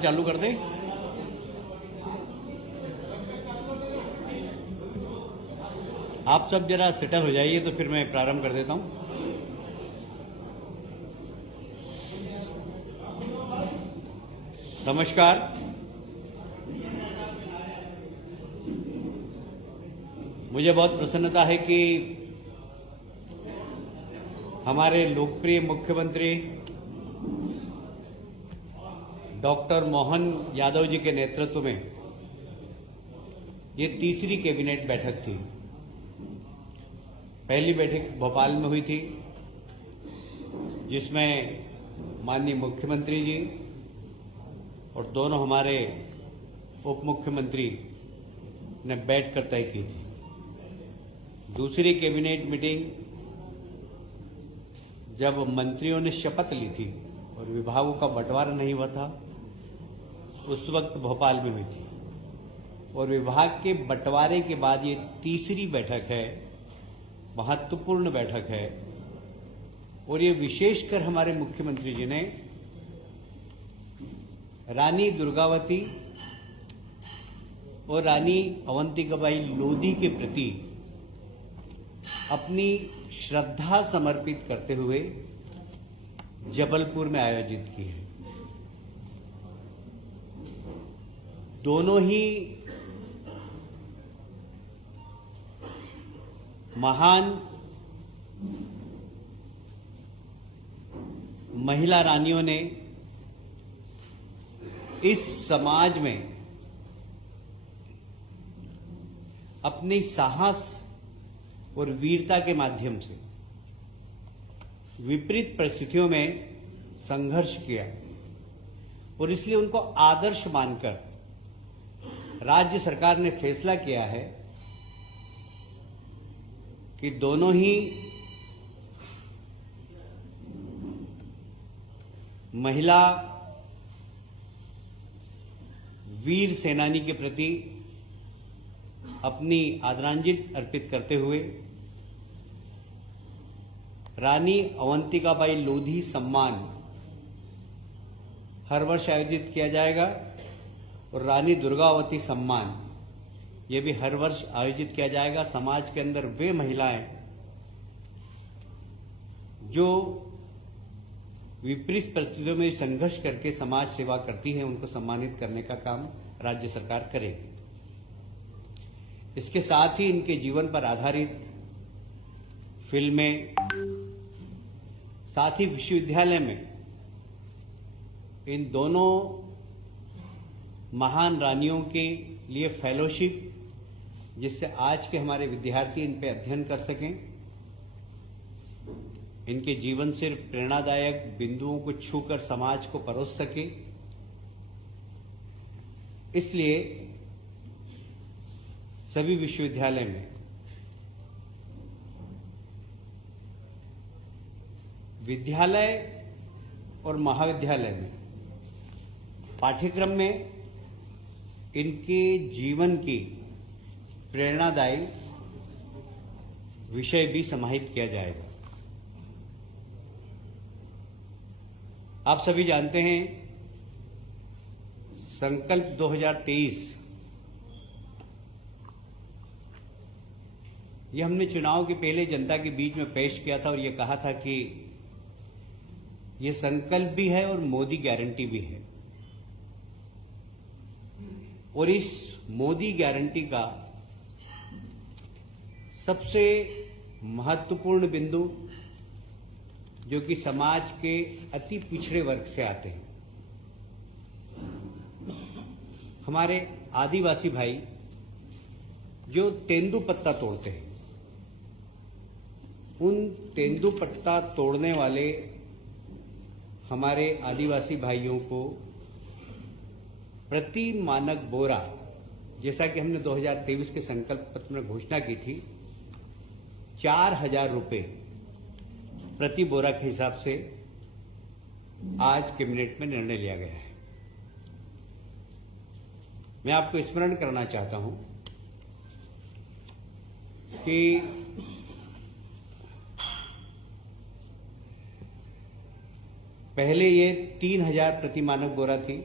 चालू कर दे। आप सब जरा सेटल हो जाइए तो फिर मैं प्रारंभ कर देता हूं। नमस्कार। मुझे बहुत प्रसन्नता है कि हमारे लोकप्रिय मुख्यमंत्री डॉक्टर मोहन यादव जी के नेतृत्व में ये तीसरी कैबिनेट बैठक थी। पहली बैठक भोपाल में हुई थी जिसमें माननीय मुख्यमंत्री जी और दोनों हमारे उप मुख्यमंत्री ने बैठकर तय की थी। दूसरी कैबिनेट मीटिंग जब मंत्रियों ने शपथ ली थी और विभागों का बंटवारा नहीं हुआ था, उस वक्त भोपाल में हुई थी और विभाग के बंटवारे के बाद ये तीसरी बैठक है, महत्वपूर्ण बैठक है। और ये विशेषकर हमारे मुख्यमंत्री जी ने रानी दुर्गावती और रानी अवंतिकाबाई लोधी के प्रति अपनी श्रद्धा समर्पित करते हुए जबलपुर में आयोजित की है। दोनों ही महान महिला रानियों ने इस समाज में अपने साहस और वीरता के माध्यम से विपरीत परिस्थितियों में संघर्ष किया और इसलिए उनको आदर्श मानकर राज्य सरकार ने फैसला किया है कि दोनों ही महिला वीर सेनानी के प्रति अपनी आदरांजलि अर्पित करते हुए रानी अवंतिकाबाई लोधी सम्मान हर वर्ष आयोजित किया जाएगा और रानी दुर्गावती सम्मान ये भी हर वर्ष आयोजित किया जाएगा। समाज के अंदर वे महिलाएं जो विपरीत परिस्थितियों में संघर्ष करके समाज सेवा करती हैं, उनको सम्मानित करने का काम राज्य सरकार करेगी। इसके साथ ही इनके जीवन पर आधारित फिल्में, साथ ही विश्वविद्यालय में इन दोनों महान रानियों के लिए फेलोशिप, जिससे आज के हमारे विद्यार्थी इन पे अध्ययन कर सकें, इनके जीवन से प्रेरणादायक बिंदुओं को छूकर समाज को परोस सके। इसलिए सभी विश्वविद्यालय में विद्यालय और महाविद्यालय में पाठ्यक्रम में इनके जीवन की प्रेरणादायी विषय भी समाहित किया जाएगा। आप सभी जानते हैं संकल्प 2023 ये हमने चुनाव के पहले जनता के बीच में पेश किया था और ये कहा था कि ये संकल्प भी है और मोदी गारंटी भी है। और इस मोदी गारंटी का सबसे महत्वपूर्ण बिंदु जो कि समाज के अति पिछड़े वर्ग से आते हैं, हमारे आदिवासी भाई जो तेंदुपत्ता तोड़ते हैं, उन तेंदुपत्ता तोड़ने वाले हमारे आदिवासी भाइयों को प्रति मानक बोरा, जैसा कि हमने 2023 के संकल्प पत्र में घोषणा की थी, 4,000 रुपये प्रति बोरा के हिसाब से आज कैबिनेट में निर्णय लिया गया है। मैं आपको स्मरण करना चाहता हूं कि पहले ये 3,000 प्रति मानक बोरा थी,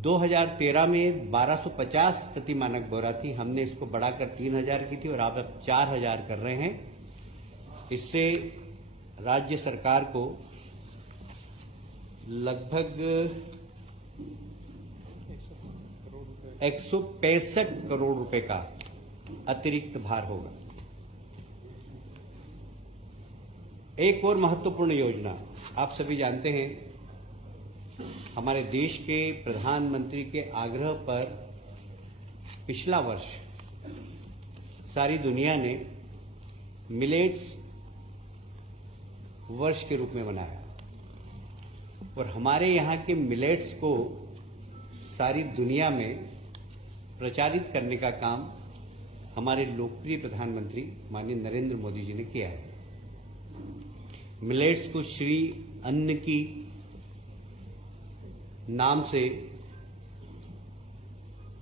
2013 में 1250 प्रति मानक बोरा थी, हमने इसको बढ़ाकर 3000 की थी और आप अब 4000 कर रहे हैं। इससे राज्य सरकार को लगभग 165 करोड़ रुपए का अतिरिक्त भार होगा। एक और महत्वपूर्ण योजना, आप सभी जानते हैं, हमारे देश के प्रधानमंत्री के आग्रह पर पिछला वर्ष सारी दुनिया ने मिलेट्स वर्ष के रूप में मनाया और हमारे यहाँ के मिलेट्स को सारी दुनिया में प्रचारित करने का काम हमारे लोकप्रिय प्रधानमंत्री माननीय नरेंद्र मोदी जी ने किया है। मिलेट्स को श्री अन्न की नाम से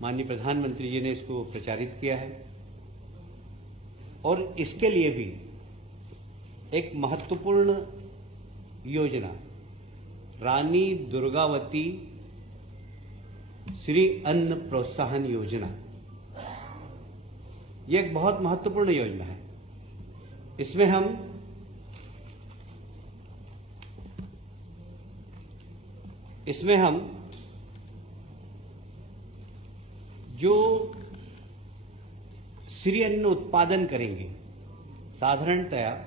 माननीय प्रधानमंत्री जी ने इसको प्रचारित किया है और इसके लिए भी एक महत्वपूर्ण योजना रानी दुर्गावती श्री अन्न प्रोत्साहन योजना, यह एक बहुत महत्वपूर्ण योजना है। इसमें हम जो श्री अन्न उत्पादन करेंगे, साधारणतया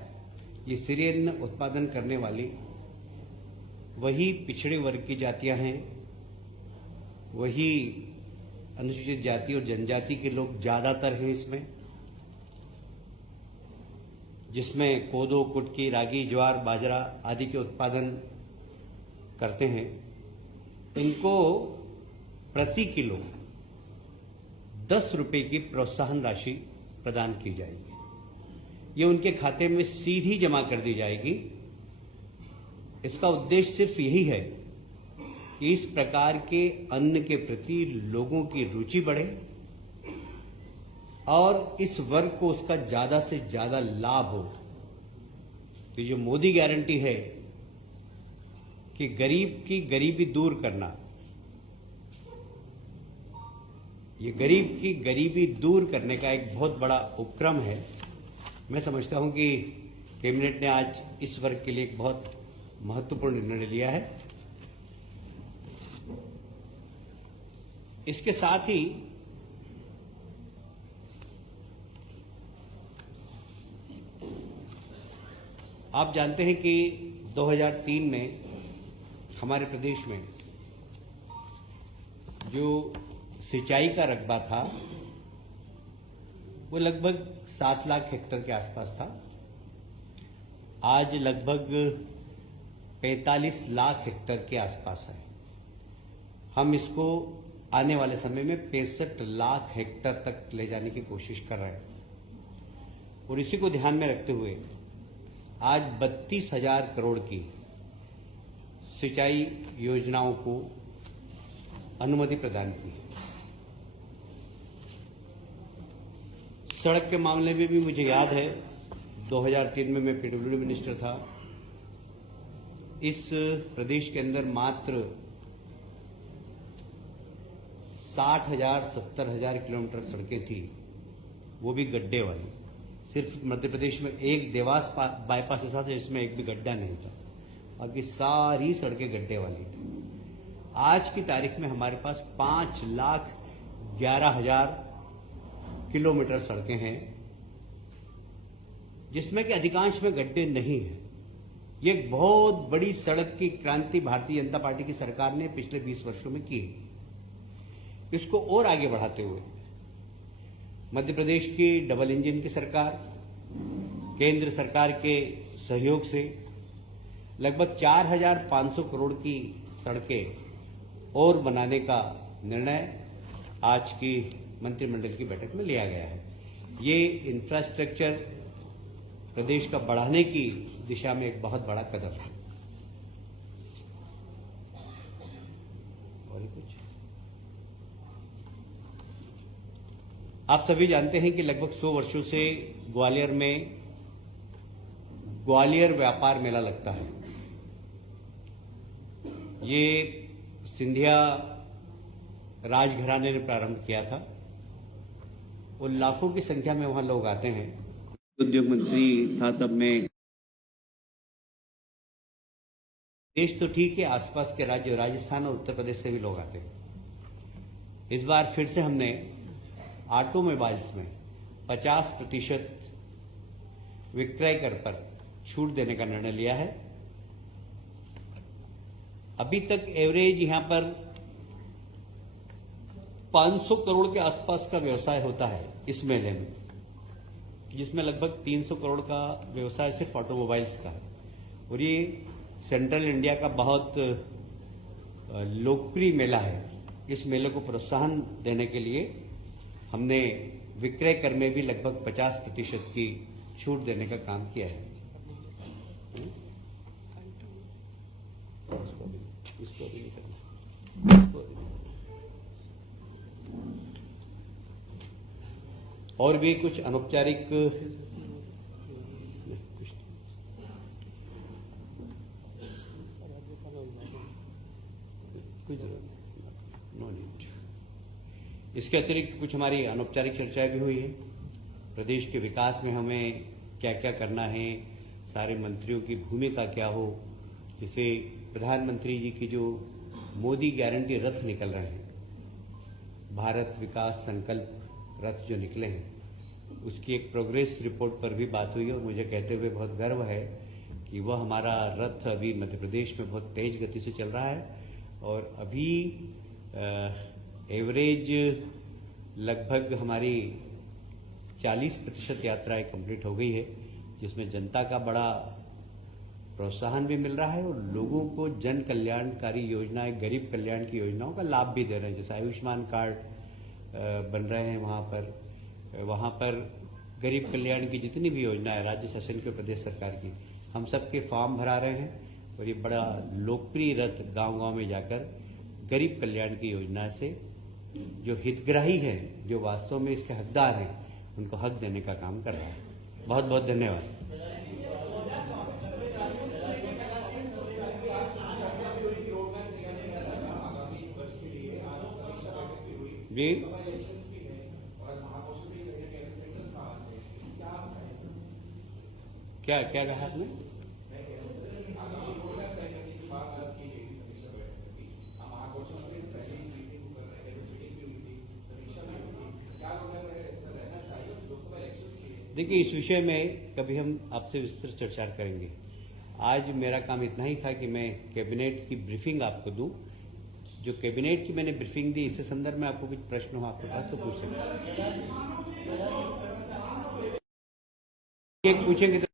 ये श्री अन्न उत्पादन करने वाली वही पिछड़े वर्ग की जातियां हैं, वही अनुसूचित जाति और जनजाति के लोग ज्यादातर हैं इसमें, जिसमें कोदो, कुटकी, रागी, ज्वार, बाजरा आदि के उत्पादन करते हैं। इनको प्रति किलो 10 रुपए की प्रोत्साहन राशि प्रदान की जाएगी। ये उनके खाते में सीधी जमा कर दी जाएगी। इसका उद्देश्य सिर्फ यही है कि इस प्रकार के अन्न के प्रति लोगों की रुचि बढ़े और इस वर्ग को उसका ज्यादा से ज्यादा लाभ हो। तो जो मोदी गारंटी है कि गरीब की गरीबी दूर करना, ये गरीब की गरीबी दूर करने का एक बहुत बड़ा उपक्रम है। मैं समझता हूं कि कैबिनेट ने आज इस वर्ग के लिए एक बहुत महत्वपूर्ण निर्णय लिया है। इसके साथ ही आप जानते हैं कि 2003 में हमारे प्रदेश में जो सिंचाई का रकबा था वो लगभग 7 लाख हेक्टेयर के आसपास था। आज लगभग 45 लाख हेक्टेयर के आसपास है। हम इसको आने वाले समय में 65 लाख हेक्टेयर तक ले जाने की कोशिश कर रहे हैं और इसी को ध्यान में रखते हुए आज 32,000 करोड़ की सिंचाई योजनाओं को अनुमति प्रदान की है। सड़क के मामले में भी मुझे याद है 2003 में मैं पीडब्ल्यूडी मिनिस्टर था। इस प्रदेश के अंदर मात्र 60,000 70,000 किलोमीटर सड़कें थी, वो भी गड्ढे वाली। सिर्फ मध्य प्रदेश में एक देवास बाईपास ऐसा था जिसमें एक भी गड्ढा नहीं था, बाकी सारी सड़कें गड्ढे वाली थी। आज की तारीख में हमारे पास 5,11,000 किलोमीटर सड़कें हैं, जिसमें कि अधिकांश में गड्ढे नहीं हैं। ये एक बहुत बड़ी सड़क की क्रांति भारतीय जनता पार्टी की सरकार ने पिछले 20 वर्षों में की। इसको और आगे बढ़ाते हुए मध्य प्रदेश की डबल इंजन की सरकार, केंद्र सरकार के सहयोग से लगभग 4,500 करोड़ की सड़कें और बनाने का निर्णय आज की मंत्रिमंडल की बैठक में लिया गया है। ये इंफ्रास्ट्रक्चर प्रदेश का बढ़ाने की दिशा में एक बहुत बड़ा कदम है। और कुछ आप सभी जानते हैं कि लगभग 100 वर्षों से ग्वालियर में ग्वालियर व्यापार मेला लगता है। ये सिंधिया राजघराने ने प्रारंभ किया था। वो लाखों की संख्या में वहां लोग आते हैं। उद्योग मंत्री था तब मैं, देश तो ठीक है, आसपास के राज्य राजस्थान और उत्तर प्रदेश से भी लोग आते हैं। इस बार फिर से हमने ऑटोमोबाइल्स में 50% विक्रय कर पर छूट देने का निर्णय लिया है। अभी तक एवरेज यहां पर 500 करोड़ के आसपास का व्यवसाय होता है इस मेले में, जिसमें लगभग 300 करोड़ का व्यवसाय सिर्फ ऑटोमोबाइल्स का है। और ये सेंट्रल इंडिया का बहुत लोकप्रिय मेला है। इस मेले को प्रोत्साहन देने के लिए हमने विक्रय कर में भी लगभग 50% की छूट देने का काम किया है। इसको भी नहीं करना। और भी कुछ अनौपचारिक नो नीड। इसके अतिरिक्त कुछ हमारी अनौपचारिक चर्चाएं भी हुई है। प्रदेश के विकास में हमें क्या क्या करना है, सारे मंत्रियों की भूमिका क्या हो, जिसे प्रधानमंत्री जी की जो मोदी गारंटी रथ निकल रहे हैं, भारत विकास संकल्प रथ जो निकले हैं, उसकी एक प्रोग्रेस रिपोर्ट पर भी बात हुई और मुझे कहते हुए बहुत गर्व है कि वह हमारा रथ अभी मध्य प्रदेश में बहुत तेज गति से चल रहा है और अभी एवरेज लगभग हमारी 40% यात्राएं कंप्लीट हो गई है, जिसमें जनता का बड़ा प्रोत्साहन भी मिल रहा है और लोगों को जन कल्याणकारी योजनाएं, गरीब कल्याण की योजनाओं का लाभ भी दे रहे हैं। जैसे आयुष्मान कार्ड बन रहे हैं वहां पर गरीब कल्याण की जितनी भी योजना है राज्य शासन के, प्रदेश सरकार की, हम सबके फॉर्म भरा रहे हैं और ये बड़ा लोकप्रिय रथ गांव-गांव में जाकर गरीब कल्याण की योजना से जो हितग्राही हैं, जो वास्तव में इसके हकदार हैं, उनको हक देने का काम कर रहा है। बहुत बहुत धन्यवाद। जी, क्या क्या कहा आपने? देखिए, इस विषय में कभी हम आपसे विस्तृत चर्चा करेंगे। आज मेरा काम इतना ही था कि मैं कैबिनेट की ब्रीफिंग आपको दूं। जो कैबिनेट की मैंने ब्रीफिंग दी, इससे संदर्भ में आपको कुछ प्रश्न हो आपके पास तो पूछ सकते हैं। पूछेंगे तो